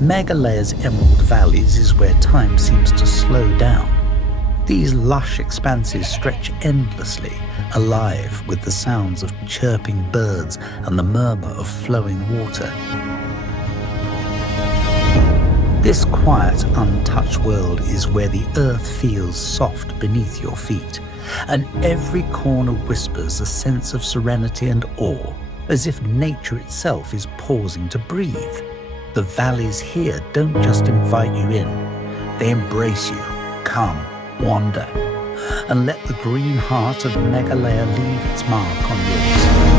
Meghalaya's emerald valleys is where time seems to slow down. These lush expanses stretch endlessly, alive with the sounds of chirping birds and the murmur of flowing water. This quiet, untouched world is where the earth feels soft beneath your feet, and every corner whispers a sense of serenity and awe, as if nature itself is pausing to breathe. The valleys here don't just invite you in, they embrace you. Come, wander, and let the green heart of Meghalaya leave its mark on yours.